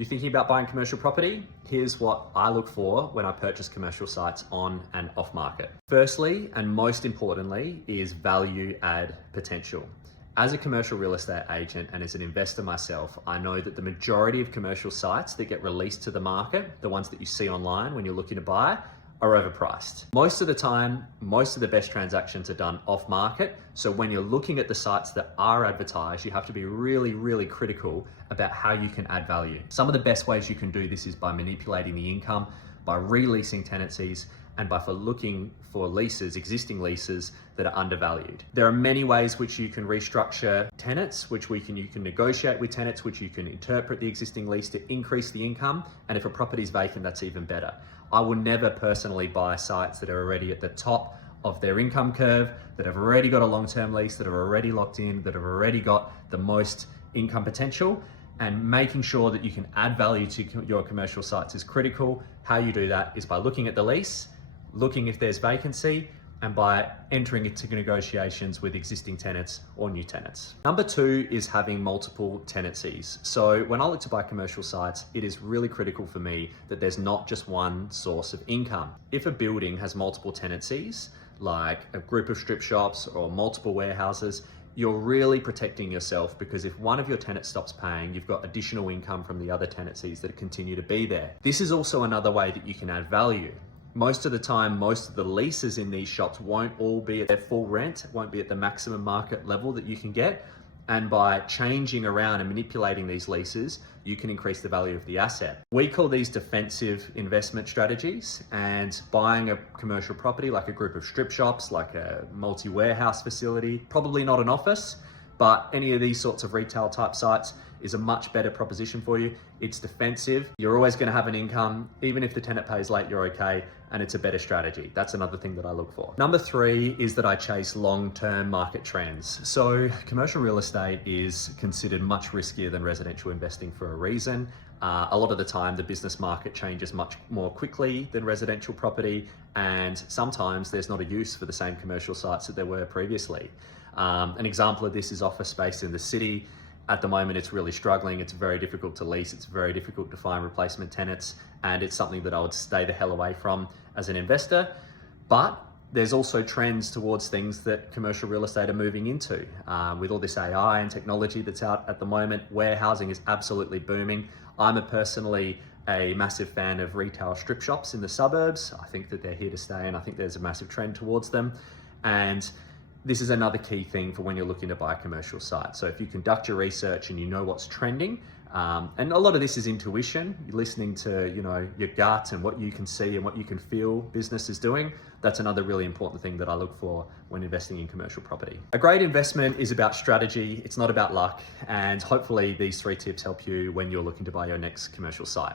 You're thinking about buying commercial property? Here's what I look for when I purchase commercial sites on and off market. Firstly, and most importantly, is value add potential. As a commercial real estate agent and as an investor myself, I know that the majority of commercial sites that get released to the market, the ones that you see online when you're looking to buy, are overpriced. Most of the time, most of the best transactions are done off market. So when you're looking at the sites that are advertised, you have to be really, really critical about how you can add value. Some of the best ways you can do this is by manipulating the income, by releasing tenancies, and by looking for leases, existing leases that are undervalued. There are many ways which you can restructure tenants, which you can negotiate with tenants, which you can interpret the existing lease to increase the income. And if a property is vacant, that's even better. I will never personally buy sites that are already at the top of their income curve, that have already got a long-term lease, that are already locked in, that have already got the most income potential. And making sure that you can add value to your commercial sites is critical. How you do that is by looking at the lease, looking if there's vacancy, and by entering into negotiations with existing tenants or new tenants. Number two is having multiple tenancies. So when I look to buy commercial sites, it is really critical for me that there's not just one source of income. If a building has multiple tenancies, like a group of strip shops or multiple warehouses, you're really protecting yourself, because if one of your tenants stops paying, you've got additional income from the other tenancies that continue to be there. This is also another way that you can add value. Most of the time, most of the leases in these shops won't all be at their full rent, won't be at the maximum market level that you can get. And by changing around and manipulating these leases, you can increase the value of the asset. We call these defensive investment strategies, and buying a commercial property like a group of strip shops, like a multi-warehouse facility, probably not an office, but any of these sorts of retail type sites is a much better proposition for you. It's defensive. You're always going to have an income. Even if the tenant pays late, you're okay. And it's a better strategy. That's another thing that I look for. Number three is that I chase long-term market trends. So commercial real estate is considered much riskier than residential investing for a reason. A lot of the time, the business market changes much more quickly than residential property. And sometimes there's not a use for the same commercial sites that there were previously. An example of this is office space in the city. At the moment, it's really struggling. It's very difficult to lease. It's very difficult to find replacement tenants. And it's something that I would stay the hell away from as an investor. But there's also trends towards things that commercial real estate are moving into. With all this AI and technology that's out at the moment, warehousing is absolutely booming. I'm personally a massive fan of retail strip shops in the suburbs. I think that they're here to stay, and I think there's a massive trend towards them. And this is another key thing for when you're looking to buy a commercial site. So if you conduct your research and you know what's trending, and a lot of this is intuition, you're listening to your gut and what you can see and what you can feel business is doing. That's another really important thing that I look for when investing in commercial property. A great investment is about strategy. It's not about luck. And hopefully these three tips help you when you're looking to buy your next commercial site.